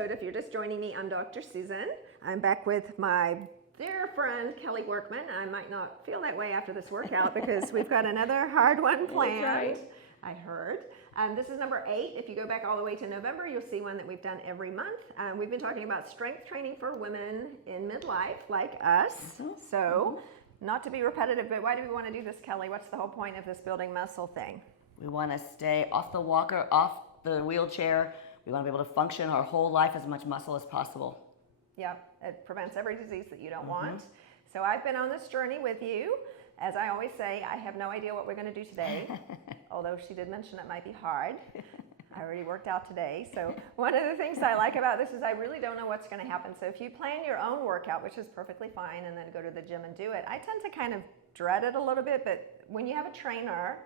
episode. If you're just joining me, I'm Dr. Susan. I'm back with my dear friend Kelley Workman. I might not feel that way after this workout because we've got another hard one planned. Right. I heard. This is number 8. If you go back all the way to November, you'll see one that we've done every month. We've been talking about strength training for women in midlife, like us. So, not to be repetitive, but why do we want to do this, Kelley? What's the whole point of this building muscle thing? We want to stay off the walker, off the wheelchair. We want to be able to function our whole life as much muscle as possible. Yep, it prevents every disease that you don't want. So I've been on this journey with you. As I always say, I have no idea what we're going to do today, although she did mention it might be hard. I already worked out today. So one of the things I like about this is I really don't know what's going to happen. So if you plan your own workout, which is perfectly fine, and then go to the gym and do it, I tend to kind of dread it a little bit, but when you have a trainer,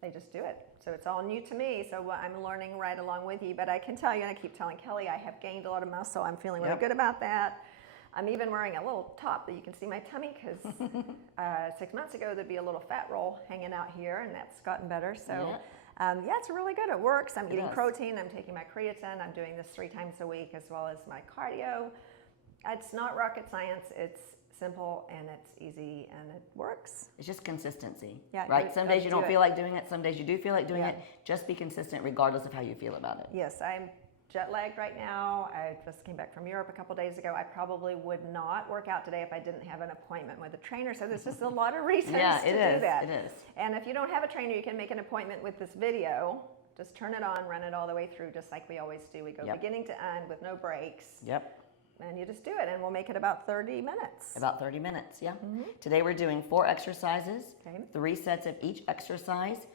they just do it. So it's all new to me, so I'm learning right along with you. But I can tell you, and I keep telling Kelley, I have gained a lot of muscle. I'm feeling really good about that. I'm even wearing a little top that you can see my tummy because 6 months ago there'd be a little fat roll hanging out here, and that's gotten better. So yeah, it's really good. It works. I'm eating protein. I'm taking my creatine. I'm doing this 3 times a week as well as my cardio. It's not rocket science. It's simple and it's easy and it works. It's just consistency, Yeah, right? Some days you don't feel like doing it. Some days you do feel like doing it. Just be consistent regardless of how you feel about it. Yes, I'm jet lagged right now. I just came back from Europe a couple days ago. I probably would not work out today if I didn't have an appointment with a trainer. So there's just a lot of reasons to do that. It is. And if you don't have a trainer, you can make an appointment with this video. Just turn it on, run it all the way through, just like we always do. We go beginning to end with no breaks. Yep. And you just do it, and we'll make it about 30 minutes. About 30 minutes, yeah. Today we're doing 4 exercises, 3 sets of each exercise,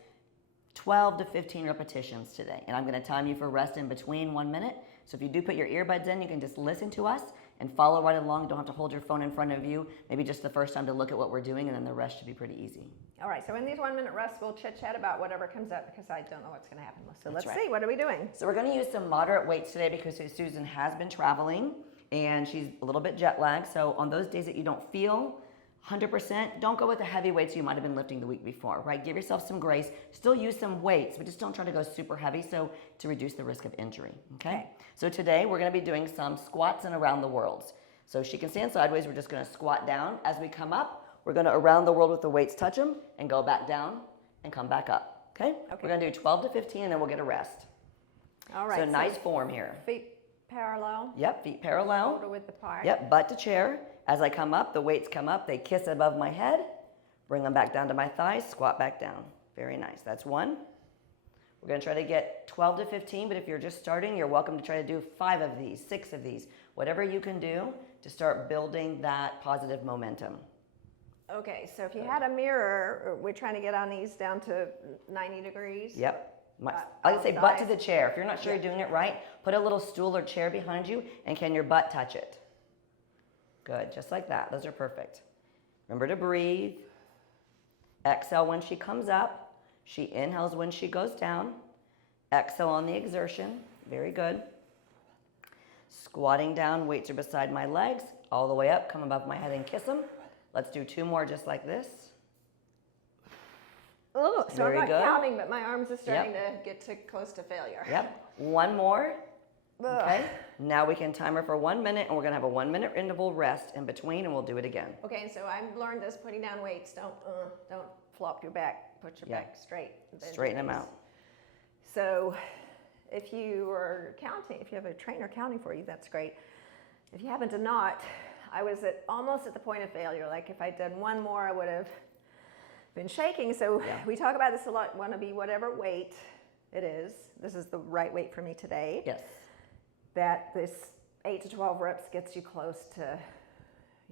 12 to 15 repetitions today. And I'm going to time you for rest in between 1 minute. So if you do put your earbuds in, you can just listen to us and follow right along. You don't have to hold your phone in front of you. Maybe just the first time to look at what we're doing, and then the rest should be pretty easy. All right, so in these 1 minute rests, we'll chit-chat about whatever comes up because I don't know what's going to happen. So let's see, what are we doing? So we're going to use some moderate weights today because Susan has been traveling and she's a little bit jet lagged. So on those days that you don't feel 100%, don't go with the heavy weights you might have been lifting the week before, right? Give yourself some grace. Still use some weights, but just don't try to go super heavy so to reduce the risk of injury, okay? So today we're going to be doing some squats and around the worlds. So she can stand sideways. We're just going to squat down. As we come up, we're going to around the world with the weights, touch them, and go back down and come back up, okay? We're going to do 12 to 15, and then we'll get a rest. All right. So nice form here. Feet parallel. Yep, feet parallel. Shoulder width apart. Yep, butt to chair. As I come up, the weights come up. They kiss above my head. Bring them back down to my thighs. Squat back down. Very nice. That's 1. We're going to try to get 12 to 15, but if you're just starting, you're welcome to try to do 5 of these, 6 of these, whatever you can do to start building that positive momentum. Okay, so if you had a mirror, we're trying to get our knees down to 90 degrees. Yep. I would say butt to the chair. If you're not sure you're doing it right, put a little stool or chair behind you, and can your butt touch it? Good, just like that. Those are perfect. Remember to breathe. Exhale when she comes up. She inhales when she goes down. Exhale on the exertion. Very good. Squatting down, weights are beside my legs. All the way up, come above my head and kiss them. Let's do 2 more just like this. Oh, so I'm not counting, but my arms are starting to get too close to failure. Yep. 1 more. Okay. Now we can time her for 1 minute, and we're going to have a 1 minute interval rest in between, and we'll do it again. Okay, so I've learned this putting down weights. Don't flop your back. Put your back straight. Straighten them out. So if you are counting, if you have a trainer counting for you, that's great. If you happen to not, I was almost at the point of failure. Like if I'd done 1 more, I would have been shaking. So we talk about this a lot. Want to be whatever weight it is. This is the right weight for me today. Yes. That this 8 to 12 reps gets you close to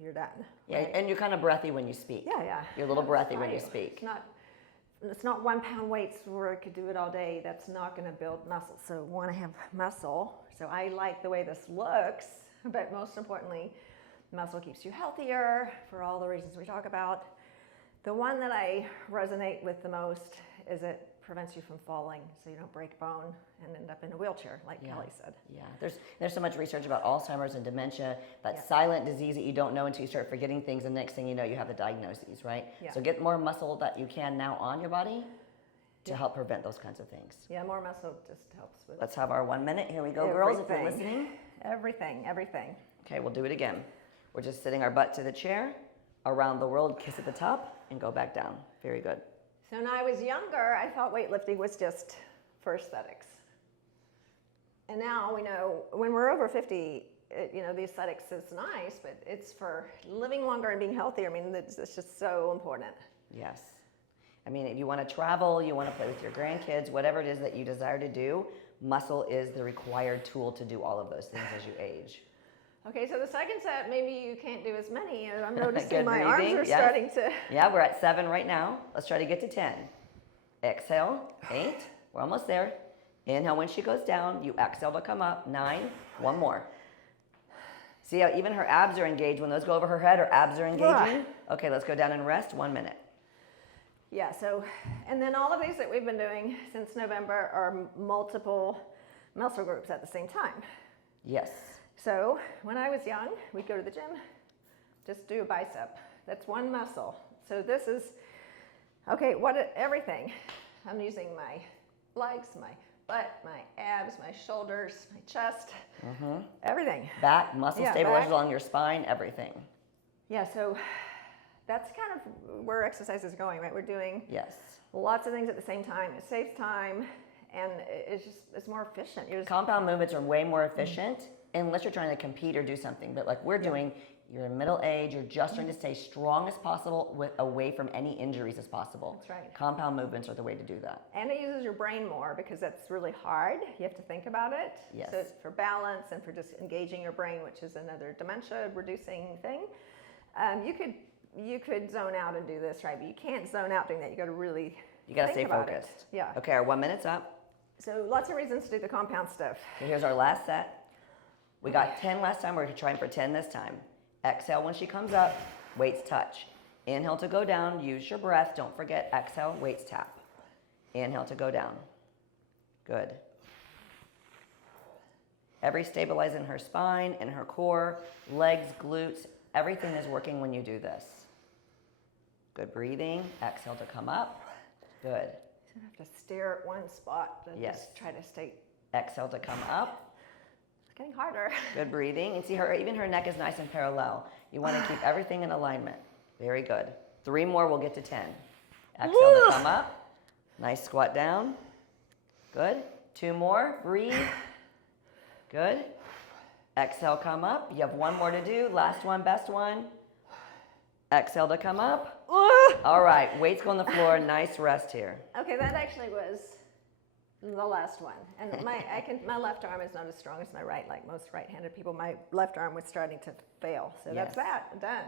you're done. Yeah, right? And you're kind of breathy when you speak. Yeah. You're a little breathy when you speak. It's not 1 pound weights where I could do it all day. That's not going to build muscle. So we want to have muscle. So I like the way this looks, but most importantly, muscle keeps you healthier for all the reasons we talk about. The one that I resonate with the most is it prevents you from falling so you don't break a bone and end up in a wheelchair, like Kelley said. Yeah, there's so much research about Alzheimer's and dementia, that silent disease that you don't know until you start forgetting things, and next thing you know, you have the diagnoses, right? So get more muscle that you can now on your body. to help prevent those kinds of things. Yeah, more muscle just helps with Let's have our 1 minute. Here we go, girls, if you're listening. Everything. Okay, we'll do it again. We're just sitting our butt to the chair, around the world, kiss at the top, and go back down. Very good. So when I was younger, I thought weightlifting was just for aesthetics. And now we know when we're over 50, the aesthetics is nice, but it's for living longer and being healthier. I mean, it's just so important. Yes. I mean, if you want to travel, you want to play with your grandkids, whatever it is that you desire to do, muscle is the required tool to do all of those things as you age. Okay, so the second set, maybe you can't do as many. I'm noticing Good my arms breathing, are yes. starting to... Yeah, we're at 7 right now. Let's try to get to 10. Exhale, 8. We're almost there. Inhale when she goes down. You exhale to come up. 9. One more. See how even her abs are engaged. When those go over her head, her abs are engaging. Okay, let's go down and rest. 1 minute. Yeah, so, and then all of these that we've been doing since November are multiple muscle groups at the same time. Yes. So when I was young, we'd go to the gym, just do a bicep. That's one muscle. So this is, okay, everything. I'm using my legs, my butt, my abs, my shoulders, my chest, everything. Back, muscle stabilizers back. along your spine, everything. Yeah, so that's kind of where exercise is going, right? We're doing Yes. lots of things at the same time. It saves time, and it's more efficient. Compound movements are way more efficient unless you're trying to compete or do something. But like we're doing, you're in middle age, you're just trying to stay strong as possible away from any injuries as possible. That's right. Compound movements are the way to do that. And it uses your brain more because that's really hard. You have to think about it. Yes. So it's for balance and for just engaging your brain, which is another dementia reducing thing. You could zone out and do this, right? But you can't zone out doing that. You got to really stay focused. Yeah. Okay, our 1 minute's up. So lots of reasons to do the compound stuff. Okay, here's our last set. We got 10 last time. We're trying for 10 this time. Exhale when she comes up. Weights touch. Inhale to go down. Use your breath. Don't forget. Exhale. Weights tap. Inhale to go down. Good. Every stabilize in her spine, in her core, legs, glutes. Everything is working when you do this. Good breathing. Exhale to come up. Good. You don't have to stare at one spot and Yes. just try to stay. Exhale to come up. It's getting harder. Good breathing. And see even her neck is nice and parallel. You want to keep everything in alignment. Very good. 3 more, we'll get to 10. Exhale to come up. Nice squat down. Good. 2 more. Breathe. Good. Exhale, come up. You have 1 more to do. Last one, best one. Exhale to come up. All right, weights go on the floor. Nice rest here. Okay, that actually was the last one. And my left arm is not as strong as my right, like most right-handed people. My left arm was starting to fail. So that's that, done.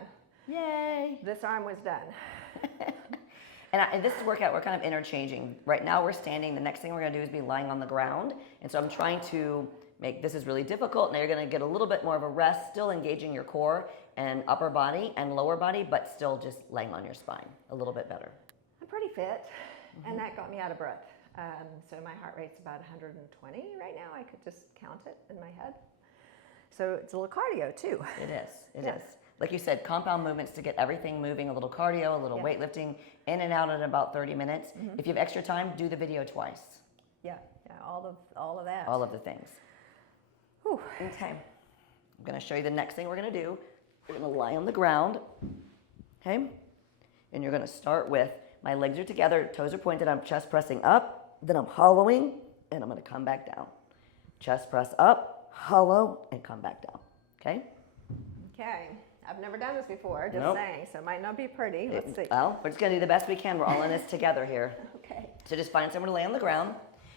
Yay. This arm was done. And this workout, we're kind of interchanging. Right now we're standing. The next thing we're going to do is be lying on the ground. And so I'm trying to make, this is really difficult. Now you're going to get a little bit more of a rest, still engaging your core and upper body and lower body, but still just laying on your spine a little bit better. I'm pretty fit, and that got me out of breath. So my heart rate's about 120 right now. I could just count it in my head. So it's a little cardio too. It is. It is. Like you said, compound movements to get everything moving, a little cardio, a little weightlifting, in and out in about 30 minutes. If you have extra time, do the video twice. Yeah, all of that. All of the things. Whew. Okay. I'm going to show you the next thing we're going to do. You're going to lie on the ground. Okay? And you're going to start with, my legs are together, toes are pointed, I'm chest pressing up, then I'm hollowing, and I'm going to come back down. Chest press up, hollow, and come back down. Okay? Okay. I've never done this before, just saying, so it might not be pretty. Let's see. Well, we're just going to do the best we can. We're all in this together here. Okay. So just find somewhere to lay on the ground.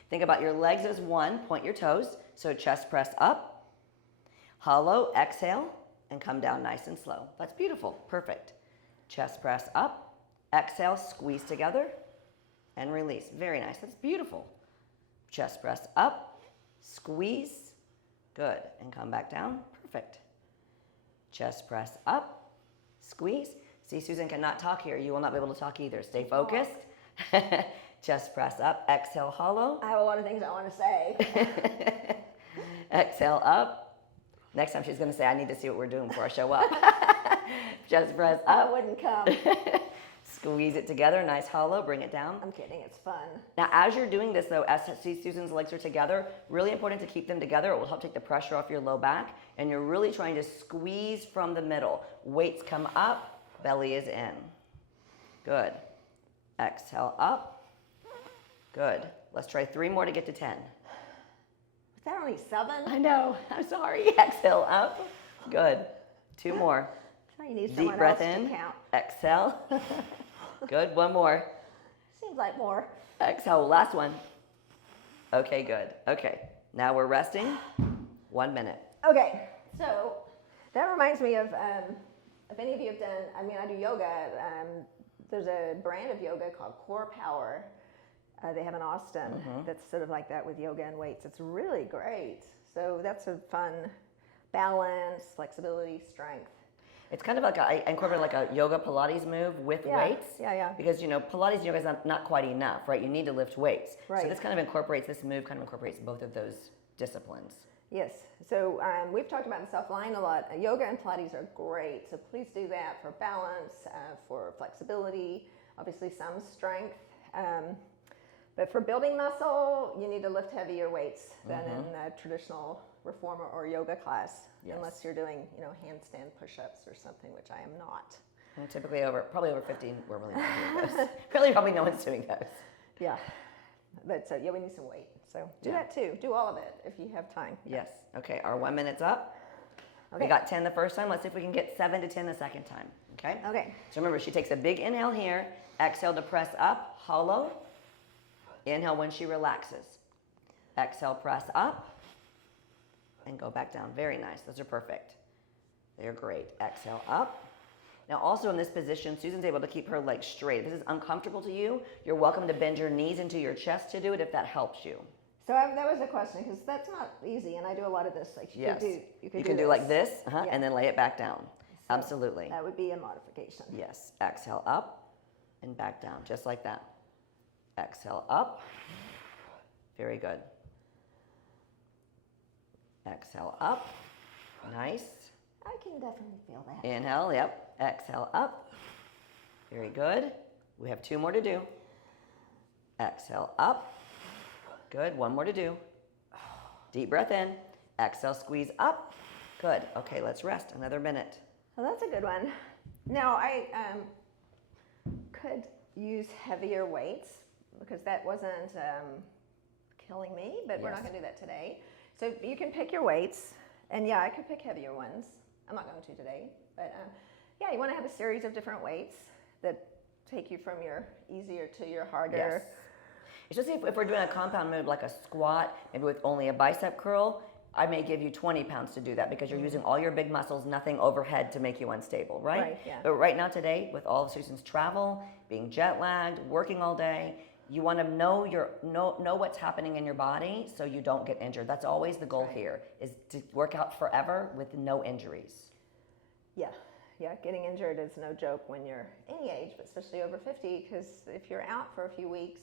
Think about your legs as one. Point your toes. So chest press up, hollow, exhale, and come down nice and slow. That's beautiful. Perfect. Chest press up, exhale, squeeze together, and release. Very nice. That's beautiful. Chest press up, squeeze. Good. And come back down. Perfect. Chest press up, squeeze. See, Susan cannot talk here. You will not be able to talk either. Stay focused. Chest press up, exhale, hollow. I have a lot of things I want to say. Exhale up. Next time she's going to say, I need to see what we're doing before I show up. Chest press up. I wouldn't come. Squeeze it together, nice hollow, bring it down. I'm kidding, it's fun. Now, as you're doing this though, as Susan's legs are together, really important to keep them together. It will help take the pressure off your low back. And you're really trying to squeeze from the middle. Weights come up, belly is in. Good. Exhale up. Good. Let's try 3 more to get to 10. Was that only 7? I know, I'm sorry. Exhale up. Good. 2 more. So you need Deep someone breath else in. to count. Exhale. Good. 1 more. Seems like more. Exhale. Last one. Okay, good. Okay. Now we're resting. 1 minute. Okay, so that reminds me of, if any of you have done, I do yoga. There's a brand of yoga called Core Power. They have in Austin that's sort of like that with yoga and weights. It's really great. So that's a fun balance, flexibility, strength. It's kind of like I incorporate like a yoga Pilates move with weights. Yeah. Because Pilates yoga is not quite enough, right? You need to lift weights. Right. So this kind of incorporates, this move kind of incorporates both of those disciplines. Yes. So we've talked about the self-line a lot. Yoga and Pilates are great. So please do that for balance, for flexibility, obviously some strength. But for building muscle, you need to lift heavier weights than in a traditional reformer or yoga class, unless you're doing, handstand push-ups or something, which I am not. And typically probably over 15, we're really not doing those. Probably no one's doing those. Yeah. But so, we need some weight. So do that too. Do all of it if you have time. Yes. Okay, our 1 minute's up. Okay. We got 10 the first time. Let's see if we can get 7 to 10 the second time. Okay? Okay. So remember, she takes a big inhale here. Exhale to press up, hollow. Inhale when she relaxes. Exhale, press up. And go back down. Very nice. Those are perfect. They're great. Exhale up. Now also in this position, Susan's able to keep her legs straight. If this is uncomfortable to you, you're welcome to bend your knees into your chest to do it if that helps you. So that was a question, because that's not easy, and I do a lot of this. Like you can do like this, Yeah. and then lay it back down. So Absolutely. That would be a modification. Yes. Exhale up and back down, just like that. Exhale up. Very good. Exhale up. Nice. I can definitely feel that. Inhale, yep. Exhale up. Very good. We have 2 more to do. Exhale up. Good. 1 more to do. Deep breath in. Exhale, squeeze up. Good. Okay, let's rest. Another minute. Well, that's a good one. Now, I could use heavier weights because that wasn't killing me, but we're not going to do that today. So you can pick your weights, and I could pick heavier ones. I'm not going to today, but you want to have a series of different weights that take you from your easier to your harder. Yes. Especially if we're doing a compound move like a squat, maybe with only a bicep curl, I may give you 20 pounds to do that because you're using all your big muscles, nothing overhead to make you unstable, right? Right, yeah. But right now today, with all of Susan's travel, being jet lagged, working all day, you want to know what's happening in your body so you don't get injured. That's always the goal here, is to work out forever with no injuries. Yeah, getting injured is no joke when you're any age, but especially over 50, because if you're out for a few weeks,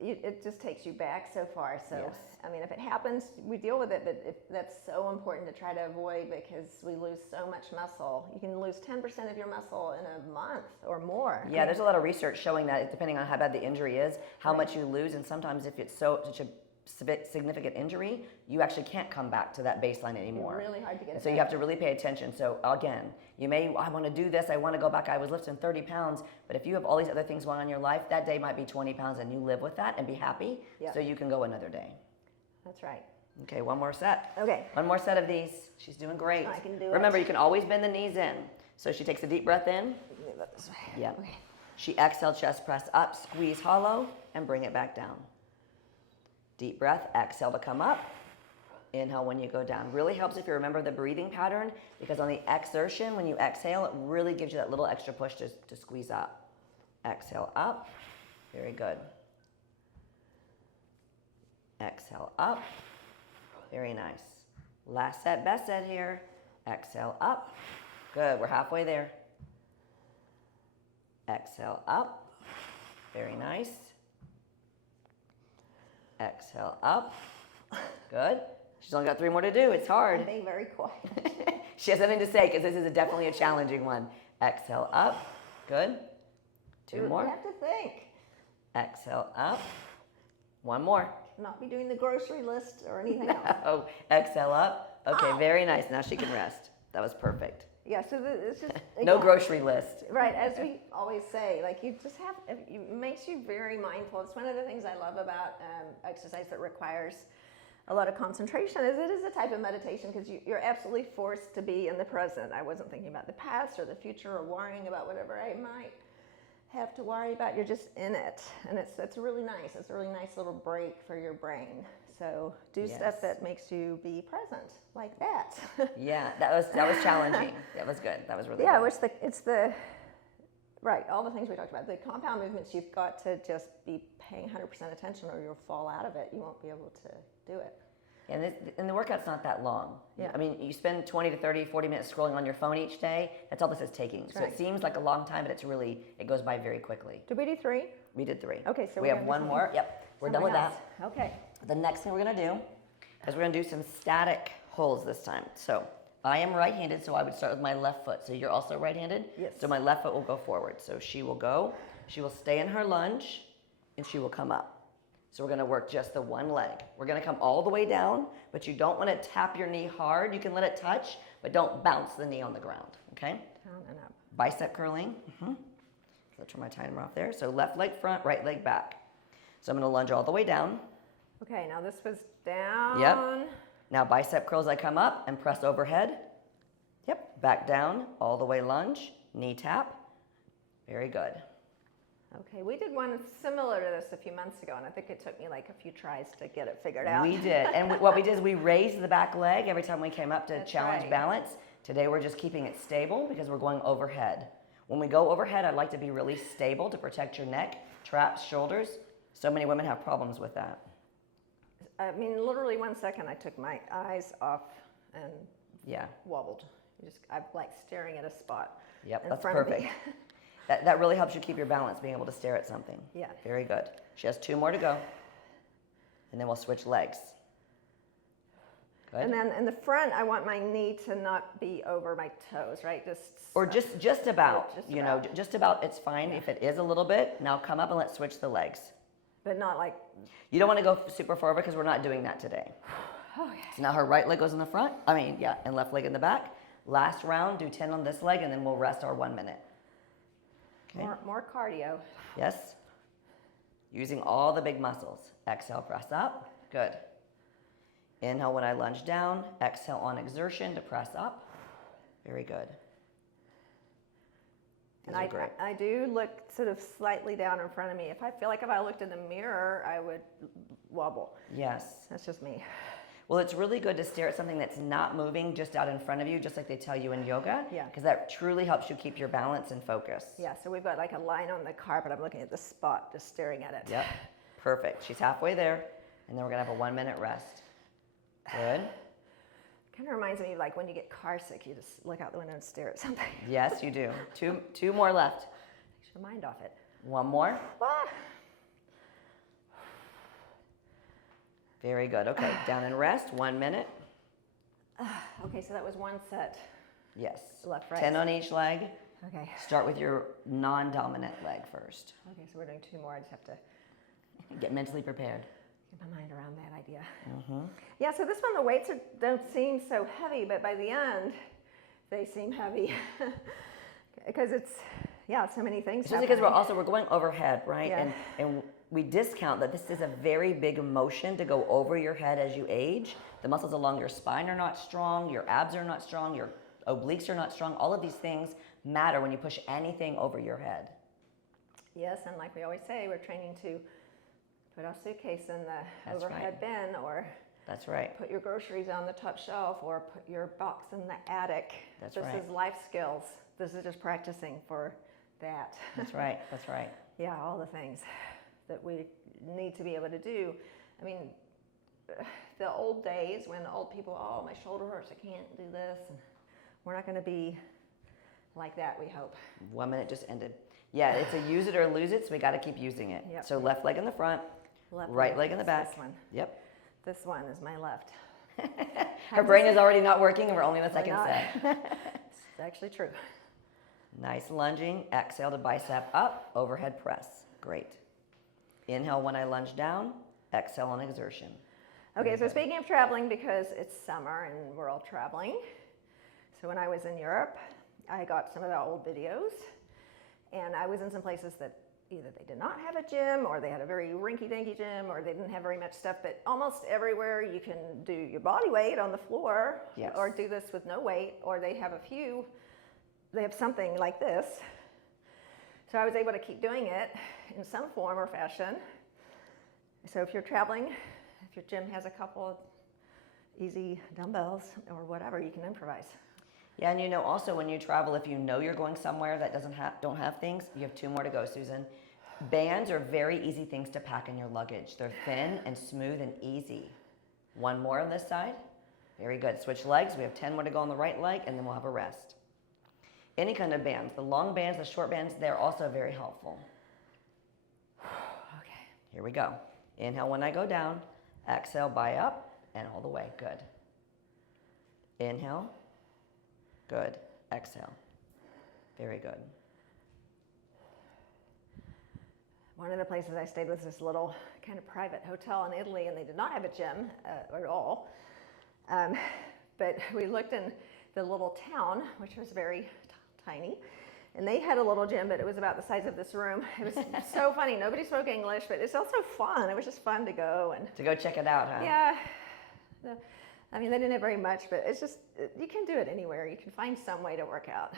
it just takes you back so far. So, Yes. If it happens, we deal with it, but that's so important to try to avoid because we lose so much muscle. You can lose 10% of your muscle in a month or more. Yeah, there's a lot of research showing that depending on how bad the injury is, how much you lose, and sometimes if it's such a significant injury, you actually can't come back to that baseline anymore. It's really hard to get it So you have to really pay attention. So again, I want to do this, I want to go back, I was lifting 30 pounds, but if you have all these other things going on in your life, that day might be 20 pounds and you live with that and be happy, so you can go another day. That's right. Okay, 1 more set. Okay. 1 more set of these. She's doing great. I can do it. Remember, you can always bend the knees in. So she takes a deep breath in. Move it this way. Yep. Okay. She exhale, chest press up, squeeze hollow, and bring it back down. Deep breath, exhale to come up. Inhale when you go down. Really helps if you remember the breathing pattern, because on the exertion, when you exhale, it really gives you that little extra push to squeeze up. Exhale up. Very good. Exhale up. Very nice. Last set, best set here. Exhale up. Good, we're halfway there. Exhale up. Very nice. Exhale up. Good. She's only got 3 more to do. It's hard. I'm being very quiet. She has something to say because this is definitely a challenging one. Exhale up. Good. Two more. You have to think. Exhale up. One more. Not be doing the grocery list or anything else. Oh, exhale up. Okay, very nice. Now she can rest. That was perfect. Yeah, so it's just No again, grocery list. right, as we always say, like you just have, it makes you very mindful. It's one of the things I love about exercise that requires a lot of concentration is it is a type of meditation because you're absolutely forced to be in the present. I wasn't thinking about the past or the future or worrying about whatever I might have to worry about. You're just in it, and it's really nice. It's a really nice little break for your brain. So do stuff that makes you be present, like that. Yeah, that was challenging. That was good. That was really Yeah, good. it's the right, all the things we talked about. The compound movements, you've got to just be paying 100% attention or you'll fall out of it. You won't be able to do it. And the workout's not that long. Yeah. I mean, you spend 20 to 30, 40 minutes scrolling on your phone each day. That's all this is taking. So right. it seems like a long time, but it goes by very quickly. Did we do 3? We did 3. Okay, so we have one more. Yep, we're done with that. Okay. The next thing we're going to do is we're going to do some static holds this time. So I am right-handed, so I would start with my left foot. So you're also right-handed? Yes. So my left foot will go forward. So she will stay in her lunge, and she will come up. So we're going to work just the one leg. We're going to come all the way down, but you don't want to tap your knee hard. You can let it touch, but don't bounce the knee on the ground, okay? Down and up. Bicep curling. So turn my timer off there. So left leg front, right leg back. So I'm going to lunge all the way down. Okay, now this was down. Yep. Now bicep curls, I come up and press overhead. Yep. Back down, all the way lunge, knee tap. Very good. Okay, we did one similar to this a few months ago, and I think it took me like a few tries to get it figured out. We did. And what we did is we raised the back leg every time we came up to That's challenge right. balance. Today we're just keeping it stable because we're going overhead. When we go overhead, I'd like to be really stable to protect your neck, traps, shoulders. So many women have problems with that. I mean, literally 1 second, I took my eyes off and wobbled. I'm like staring at a spot. Yep, in that's front of perfect. me. That really helps you keep your balance, being able to stare at something. Yeah. Very good. She has 2 more to go. And then we'll switch legs. Good. And then in the front, I want my knee to not be over my toes, right? Or just about, just you know, about. just about, it's fine. If it is a little bit, now come up and let's switch the legs. But not like, You don't want to go super forward because we're not doing that today. okay. So now her right leg goes in the front, and left leg in the back. Last round, do 10 on this leg, and then we'll rest our 1 minute. Okay. More cardio. Yes. Using all the big muscles. Exhale, press up. Good. Inhale when I lunge down. Exhale on exertion to press up. Very good. These And are great. I do look sort of slightly down in front of me. If I feel like if I looked in the mirror, I would wobble. Yes. That's just me. Well, it's really good to stare at something that's not moving just out in front of you, just like they tell you in yoga. Yeah. Because that truly helps you keep your balance and focus. Yeah, so we've got like a line on the carpet. I'm looking at the spot, just staring at it. Yep. Perfect. She's halfway there. And then we're going to have a 1 minute rest. Good. Kind of reminds me of like when you get car sick, you just look out the window and stare at something. Yes, you do. Two more left. Takes your mind off it. 1 more. Ah. Very good. Okay, down and rest. 1 minute. Okay, so that was one set. Yes. Left, right. 10 on each leg. Okay. Start with your non-dominant leg first. Okay, so we're doing 2 more. I just have to Get mentally prepared. get my mind around that idea. Mm-hmm. Yeah, so this one, the weights don't seem so heavy, but by the end, they seem heavy. Because it's, so many things Especially because we're going overhead, right? Yeah. And we discount that this is a very big motion to go over your head as you age. The muscles along your spine are not strong, your abs are not strong, your obliques are not strong. All of these things matter when you push anything over your head. Yes, and like we always say, we're training to put our suitcase in the That's overhead bin, or That's right. put your groceries on the top shelf, or put your box in the attic. That's This right. is life skills. This is just practicing for that. That's right. That's right. Yeah, all the things that we need to be able to do. I mean, the old days when old people, oh, my shoulder hurts, I can't do this. And we're not going to be like that, we hope. 1 minute just ended. Yeah, it's a use it or lose it, so we got to keep using it. Yep. So left leg in the front, Left right leg in the is back. This one. Yep. This one is my left. Her brain is already not working, and we're only in the second not. set. It's actually true. Nice lunging. Exhale to bicep up, overhead press. Great. Inhale when I lunge down. Exhale on exertion. Okay, so speaking of traveling, because it's summer and we're all traveling, so when I was in Europe, I got some of the old videos, and I was in some places that either they did not have a gym, or they had a very rinky-dinky gym, or they didn't have very much stuff, but almost everywhere you can do your body weight on the floor, yes, or do this with no weight, or they have something like this. So I was able to keep doing it in some form or fashion. So if you're traveling, if your gym has a couple of easy dumbbells or whatever, you can improvise. Yeah, and you know, also when you travel, if you know you're going somewhere that don't have things, you have 2 more to go, Susan. Bands are very easy things to pack in your luggage. They're thin and smooth and easy. 1 more on this side. Very good. Switch legs. We have 10 more to go on the right leg, and then we'll have a rest. Any kind of bands, the long bands, the short bands, they're also very helpful. Okay. Here we go. Inhale when I go down. Exhale, by up, and all the way. Good. Inhale. Good. Exhale. Very good. One of the places I stayed was this little kind of private hotel in Italy, and they did not have a gym at all. But we looked in the little town, which was very tiny, and they had a little gym, but it was about the size of this room. It was so funny. Nobody spoke English, but it's also fun. It was just fun to go and to go check it out, huh? Yeah. I mean, they didn't have very much, but it's just, you can do it anywhere. You can find some way to work out.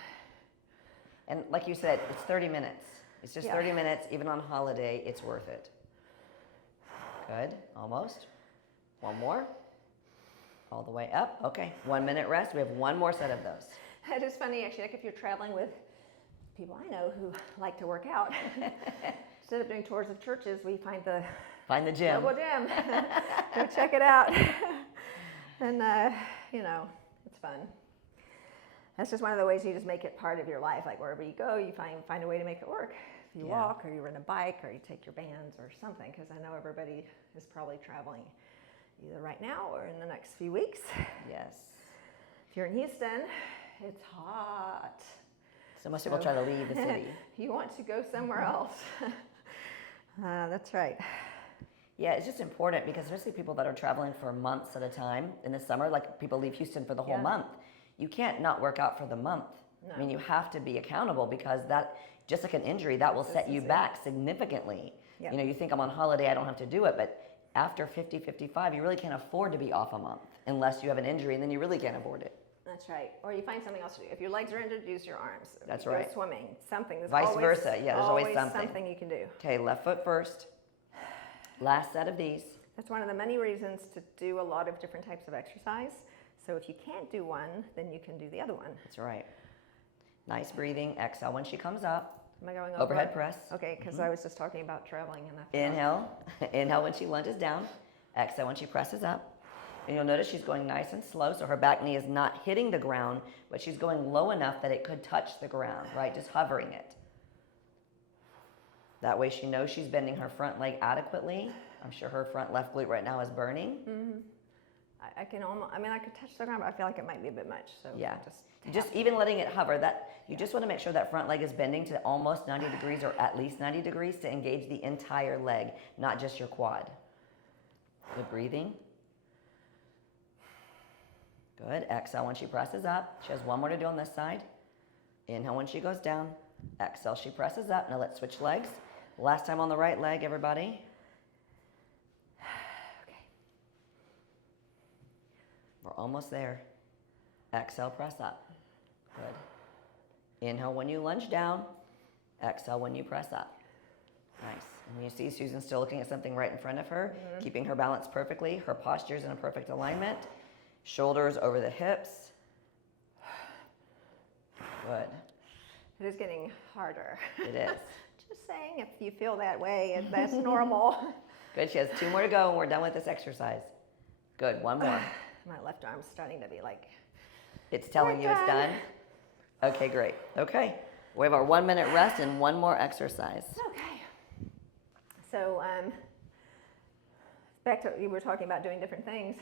And like you said, it's 30 minutes. It's just 30 minutes, even on holiday, it's worth it. Good, almost. 1 more. All the way up. Okay, 1 minute rest. We have 1 more set of those. It is funny, actually, like if you're traveling with people I know who like to work out, instead of doing tours of churches, we find the gym. Local gym. Go check it out. And, you know, it's fun. That's just one of the ways you just make it part of your life. Like wherever you go, you find a way to make it work. If you walk, or you rent a bike, or you take your bands or something, because I know everybody is probably traveling either right now or in the next few weeks. Yes. If you're in Houston, it's hot. So most people try to leave the city. You want to go somewhere else. That's right. Yeah, it's just important because especially people that are traveling for months at a time in the summer, like people leave Houston for the whole month, you can't not work out for the month. No. I mean, you have to be accountable because that, just like an injury, that will set you back significantly. Yep. You know, you think I'm on holiday, I don't have to do it, but after 50, 55, you really can't afford to be off a month unless you have an injury, and then you really can't afford it. That's right. Or you find something else to do. If your legs are injured, use your arms. That's go right. Swimming, something. There's Vice versa. Yeah, there's always something you can do. Okay, left foot first. Last set of these. That's one of the many reasons to do a lot of different types of exercise. So if you can't do one, then you can do the other one. That's right. Nice breathing. Exhale when she comes up. Am I going overhead press? Okay, because I was just talking about traveling. And inhale. Inhale when she lunges down. Exhale when she presses up. And you'll notice she's going nice and slow, so her back knee is not hitting the ground, but she's going low enough that it could touch the ground, right? Just hovering it. That way she knows she's bending her front leg adequately. I'm sure her front left glute right now is burning. Mm-hmm. I can almost, I mean, I could touch the ground, but I feel like it might be a bit much. So yeah, just even letting it hover, that you just want to make sure that front leg is bending to almost 90 degrees or at least 90 degrees to engage the entire leg, not just your quad. Good breathing. Good. Exhale when she presses up. She has 1 more to do on this side. Inhale when she goes down. Exhale, she presses up. Now let's switch legs. Last time on the right leg, everybody. Okay. We're almost there. Exhale, press up. Good. Inhale when you lunge down. Exhale when you press up. Nice. And you see Susan's still looking at something right in front of her, keeping her balance perfectly. Her posture's in a perfect alignment. Shoulders over the hips. Good. It is getting harder. It is. Just saying, if you feel that way, that's normal. Good. She has 2 more to go, and we're done with this exercise. Good. 1 more. My left arm's starting to be like... It's telling you it's done? Okay, great. Okay. We have our 1 minute rest and 1 more exercise. Okay. So, back to you were talking about doing different things.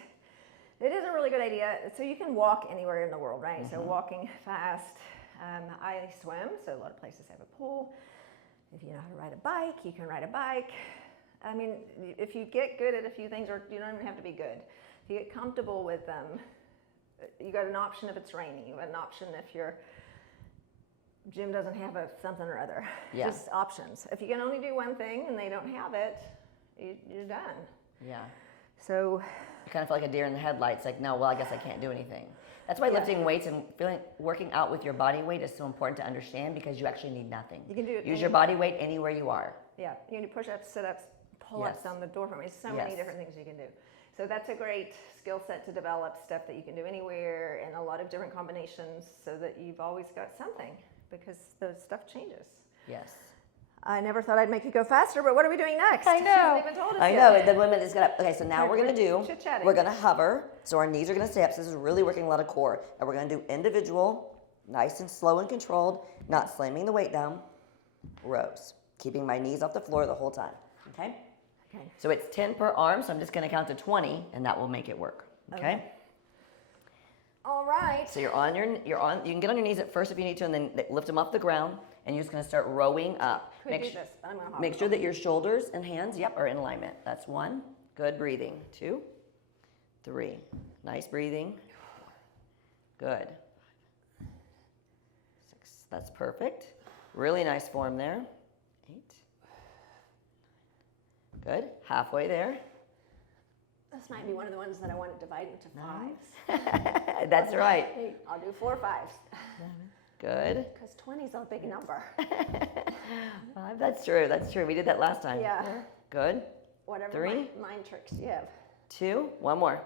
It is a really good idea. So you can walk anywhere in the world, right? So walking fast, I swim, so a lot of places have a pool. If you know how to ride a bike, you can ride a bike. I mean, if you get good at a few things, or you don't even have to be good. If you get comfortable with them, you got an option if it's raining. You got an option if your gym doesn't have a something or other. Yeah. Just options. If you can only do one thing and they don't have it, you're done. Yeah. So You kind of feel like a deer in the headlights, like, no, well, I guess I can't do anything. That's why lifting weights and working out with your body weight is so important to understand, because you actually need nothing. You can do it. Use your body weight anywhere you are. Yeah, you can do push-ups, sit-ups, pull-ups on the door frame. There's so many different things you can do. So that's a great skill set to develop, stuff that you can do anywhere and a lot of different combinations, so that you've always got something, because the stuff changes. Yes. I never thought I'd make you go faster, but what are we doing next? I She know. hasn't even told us I yet. know. The women is gonna. Okay, so now we're gonna do. Chit-chatting. We're gonna hover. So our knees are gonna stay up. So this is really working a lot of core. And we're gonna do individual, nice and slow and controlled, not slamming the weight down. Rows, keeping my knees off the floor the whole time. Okay. Okay. So it's 10 per arm. So I'm just gonna count to 20, and that will make it work. Okay. All right. So you're on. You can get on your knees at first if you need to, and then lift them off the ground. And you're just going to start rowing up. Could do this, but I'm gonna hop Make sure that your shoulders and hands, are in alignment. That's 1. Good breathing. 2, 3. Nice breathing. Good. 6. That's perfect. Really nice form there. 8. Good. Halfway there. This might be one of the ones that I want to divide into 5s. That's right. Hey, I'll do 4 5s. Good. Because 20 is a big number. 5. That's true. That's true. We did that last time. Yeah. Good. Whatever 3. mind tricks you have. 2. One more.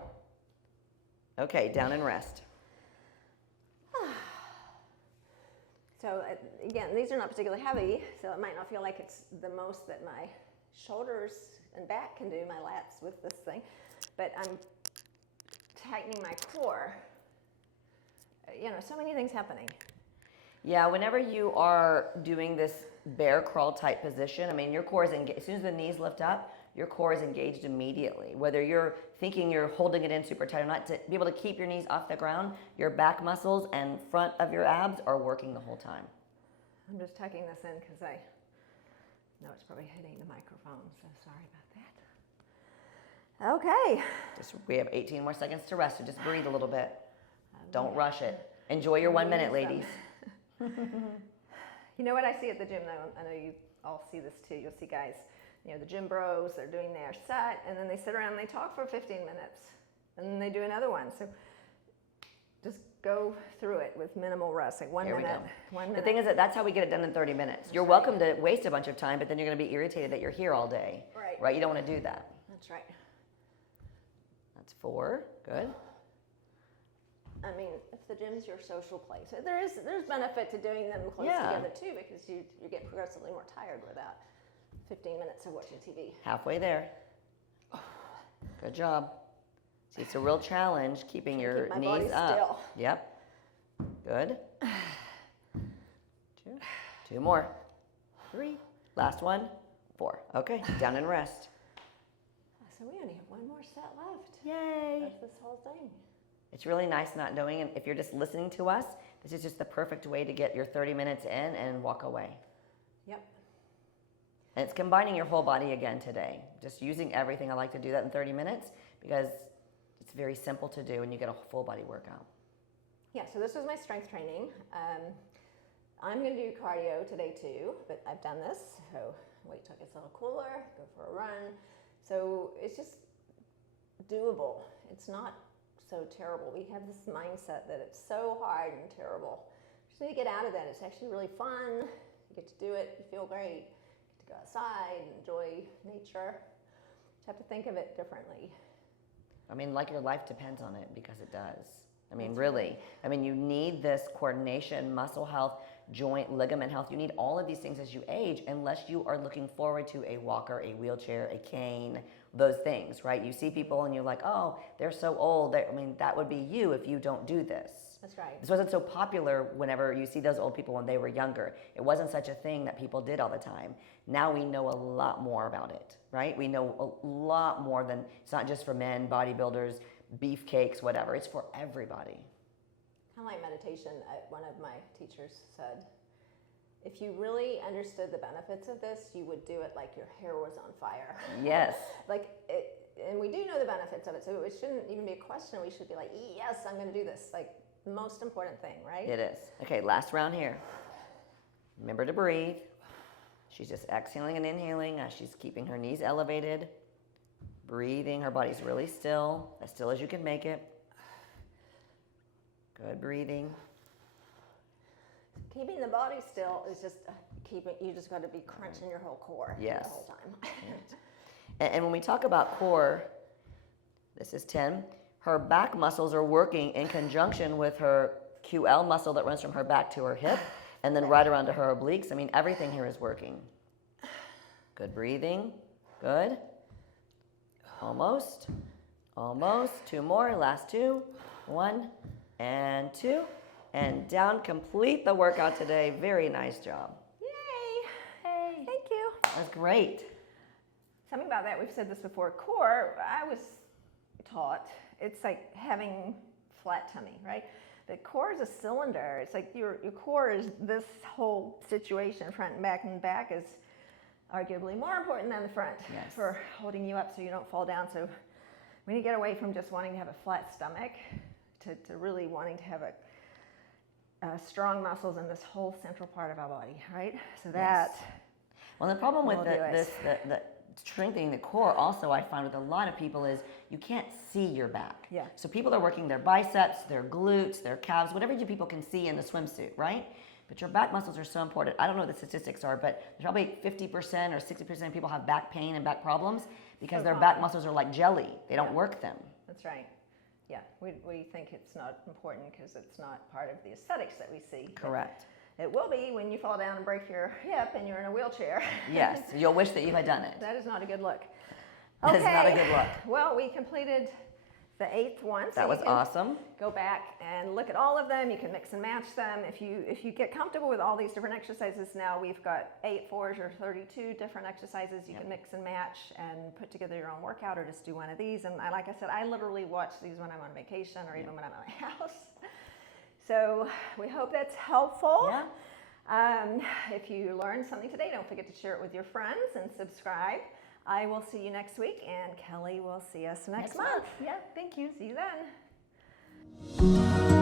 Okay, down and rest. So again, these are not particularly heavy, so it might not feel like it's the most that my shoulders and back can do, my lats with this thing, but I'm tightening my core. So many things happening. Yeah, whenever you are doing this bear crawl type position, I mean, your core is engaged. As soon as the knees lift up, your core is engaged immediately. Whether you're thinking you're holding it in super tight or not, to be able to keep your knees off the ground, your back muscles and front of your abs are working the whole time. I'm just tucking this in because I know it's probably hitting the microphone, so sorry about that. Okay. We have 18 more seconds to rest, so just breathe a little bit. Don't rush it. Enjoy your 1 minute, ladies. You know what I see at the gym, though? I know you all see this too. You'll see guys, the gym bros, they're doing their set, and then they sit around and they talk for 15 minutes, and then they do another one. So just go through it with minimal rest, like 1 Here we minute. go. 1 minute. The thing is that's how we get it done in 30 minutes. You're welcome to waste a bunch of time, but then you're going to be irritated that you're here all day. Right. You don't want to do that. That's right. That's 4. Good. I mean, if the gym's your social place, there's benefit to doing them close together too, because you get progressively more tired without 15 minutes of watching TV. Halfway there. Good job. See, it's a real challenge keeping your keep my knees body up. still. Yep. Good. 2 more. 3. Last one. 4. Okay, down and rest. So we only have 1 more set left. Yay. Of this whole thing. It's really nice not knowing, and if you're just listening to us, this is just the perfect way to get your 30 minutes in and walk away. Yep. And it's combining your whole body again today. Just using everything. I like to do that in 30 minutes because it's very simple to do and you get a full body workout. Yeah, so this was my strength training. I'm going to do cardio today too, but I've done this, so wait till it gets a little cooler, go for a run. So it's just doable. It's not so terrible. We have this mindset that it's so hard and terrible. Just need to get out of that. It's actually really fun. You get to do it, you feel great. You get to go outside, enjoy nature. You have to think of it differently. I mean, like your life depends on it, because it does. I mean, really. I mean, you need this coordination, muscle health, joint, ligament health. You need all of these things as you age, unless you are looking forward to a walker, a wheelchair, a cane, those things, right? You see people and you're like, oh, they're so old. I mean, that would be you if you don't do this. That's right. This wasn't so popular whenever you see those old people when they were younger. It wasn't such a thing that people did all the time. Now we know a lot more about it, right? We know a lot more than, it's not just for men, bodybuilders, beefcakes, whatever. It's for everybody. Kind of like meditation. One of my teachers said, if you really understood the benefits of this, you would do it like your hair was on fire. Yes. And we do know the benefits of it, so it shouldn't even be a question. We should be like, yes, I'm going to do this. Like, most important thing, right? It is. Okay, last round here. Remember to breathe. She's just exhaling and inhaling as she's keeping her knees elevated. Breathing. Her body's really still as you can make it. Good breathing. Keeping the body still is just you just got to be crunching your whole core yes. the whole time. And when we talk about core, this is 10, her back muscles are working in conjunction with her QL muscle that runs from her back to her hip and then right around to her obliques. I mean, everything here is working. Good breathing. Good. Almost. Almost. 2 more. Last 2. 1 and 2. And down. Complete the workout today. Very nice job. Yay. Hey. Thank you. That's great. Something about that, we've said this before. Core, I was taught, it's like having flat tummy, right? The core is a cylinder. It's like your core is this whole situation, front and back is arguably more important than the front yes. for holding you up so you don't fall down. So we need to get away from just wanting to have a flat stomach to really wanting to have strong muscles in this whole central part of our body, right? So that. Yes. Well, the problem with the strengthening the core also I find with a lot of people is you can't see your back. Yeah. So people are working their biceps, their glutes, their calves, whatever you people can see in the swimsuit, right? But your back muscles are so important. I don't know what the statistics are, but there's probably 50% or 60% of people have back pain and back problems because their back muscles are like jelly. They don't work them. That's right. Yeah, we think it's not important because it's not part of the aesthetics that we see. Correct. It will be when you fall down and break your hip and you're in a wheelchair. Yes, you'll wish that you had done it. That is not a good look. That is not a good look. Well, we completed the 8th one. So that was awesome. Go back and look at all of them. You can mix and match them. If you get comfortable with all these different exercises, now we've got 8 4s or 32 different exercises you can mix and match and put together your own workout or just do one of these. And like I said, I literally watch these when I'm on vacation or even when I'm at my house. So we hope that's helpful. Yeah. If you learned something today, don't forget to share it with your friends and subscribe. I will see you next week, and Kelley will see us next month. Yeah, thank you. See you then.